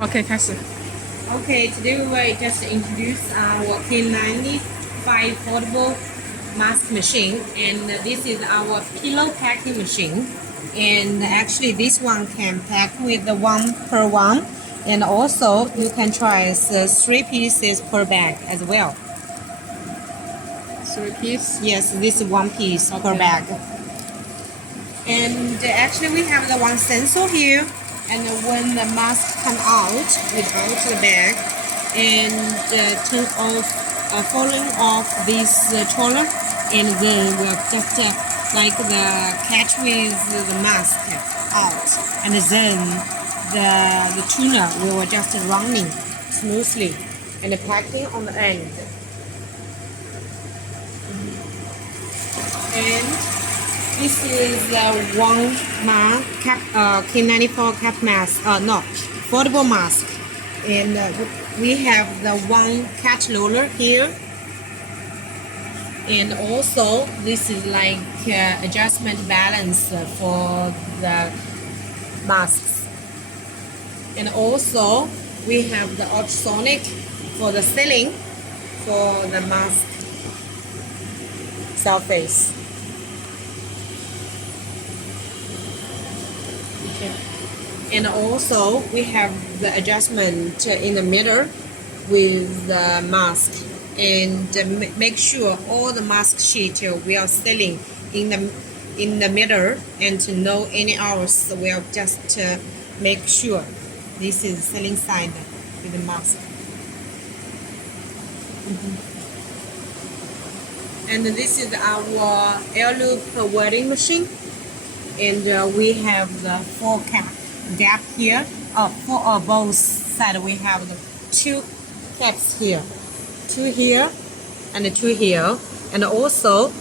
OK，开始。Okay, today we will just introduce our KN95 portable mask machine, and this is our pillow packing machine. And actually, this one can pack with the one per one, and also you can try 3 pieces per bag as well. 3 piece. Yes, this is 1 piece per Okay. bag. And actually, we have the one sensor here, and when the mask come out without the bag, and turn off, falling off this trawler, and then we'll just like the catch with the mask out, and then the tuna will just running smoothly and packing on the end. And this is one mask, KN95 cap mask, no, foldable mask. And we have the one catch roller here. And also, this is like adjustment balance for the masks. And also, we have the ultrasonic for the sealing for the mask surface. And also we have the adjustment in the middle with the mask, and make sure all the mask sheet we are sealing in the middle, and to know any hours we'll just make sure this is sealing side with the mask. And this is our air loop welding machine, and we have the 4 gap here. For both sides we have the 2 caps here, 2 here and 2 here, and also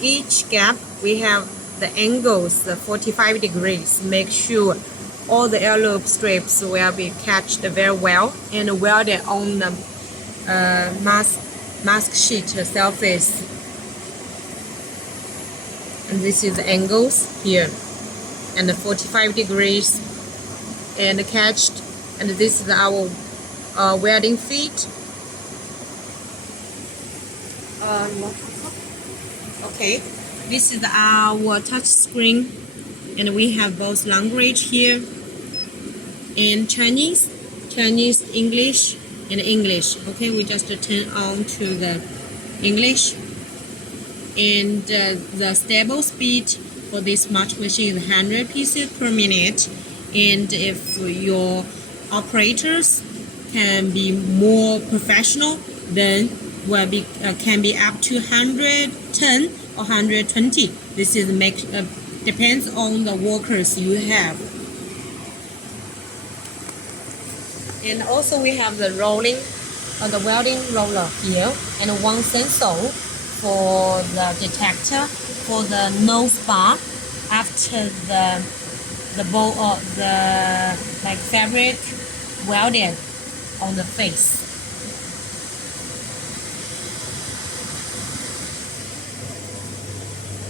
each gap we have the angles 45 degrees. Make sure all the air loop strips will be catched very well and welded on the mask sheet surface. And this is the angles here, and the 45 degrees and catched. And this is our welding feet. Okay, this is our touch screen, and we have both language here, and Chinese, English, and English. Okay, we just turn on to the English. And the stable speed for this smart machine is 100 pieces per minute. And if your operators can be more professional, then can be up to 110 or 120. This is depends on the workers you have. And also we have the the welding roller here, and one sensor for the detector for the nose bar after the bowl of the like fabric welded on the face.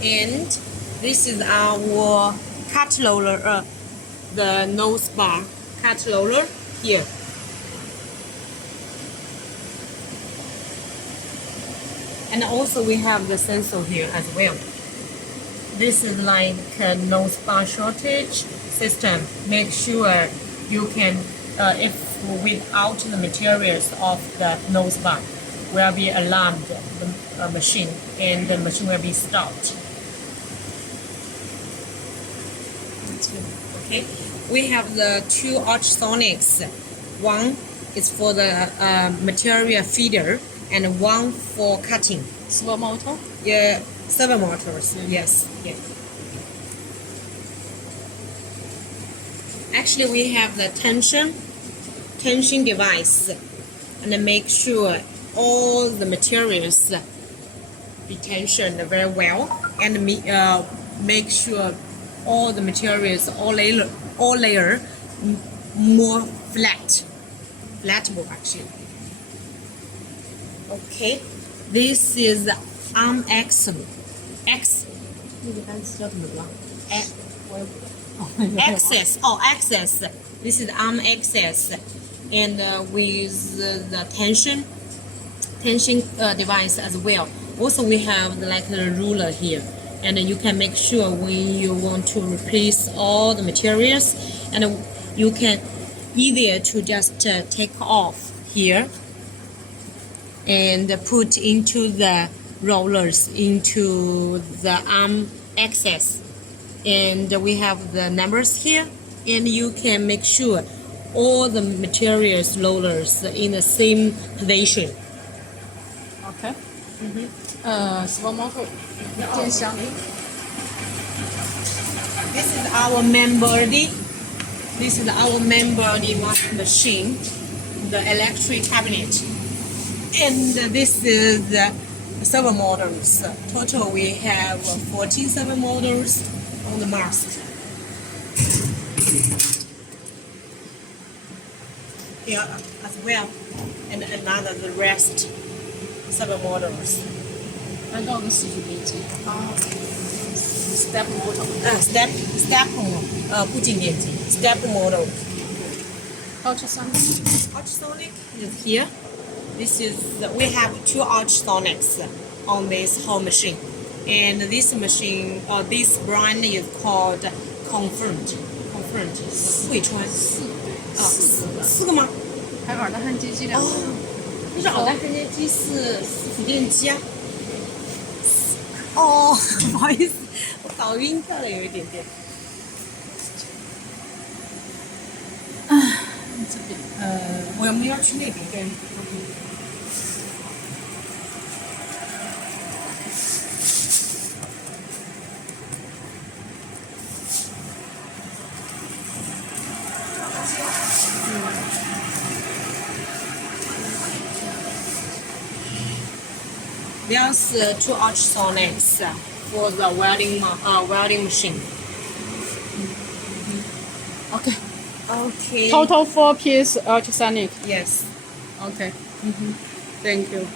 And this is our cut roller, the nose bar cut roller here. And also we have the sensor here as well. This is like a nose bar shortage system. Make sure you can, if without the materials of the nose bar, will be alarmed the machine, and the machine will be stopped. Okay, we have the 2 ultrasonics. One is for the material feeder, and one for cutting. Servo motor? Yeah, servo motors. Yes. Actually, we have the tension device, and make sure all the materials be tensioned very well, and make sure all the materials, all layer more flatable actually. Okay, this is arm axle. Axis. This is arm axis. and with the tension device as well. Also, we have like a ruler here, and you can make sure when you want to replace all the materials, and you can easier to just take off here and put into the rollers into the arm axis, and we have the numbers here, and you can make sure all the materials rollers in the same position. OK，supermoto 电箱。This is our main body. This is our main body washing machine, the electric cabinet. And this is the servo models. Total we have 14 servo models on the mask. Here as well. And another the rest servo models. 按照我们洗漱编辑。Step motor。不静电机 step model. Ultrasonic。Ultrasonic is here. This is we have 2 ultrasonics on this whole machine, and this machine, this brand is called Confront. 汇川。四个吗？还有耳道焊接机2个。不是耳道焊接机，是辅电机啊。哦，不好意思，我搞晕掉了，有一点点。这边。我们要去那边跟。There's 2 ultrasonics for the welding machine. OK。Okay. Total 4 piece ultrasonic. Yes. OK。Thank you.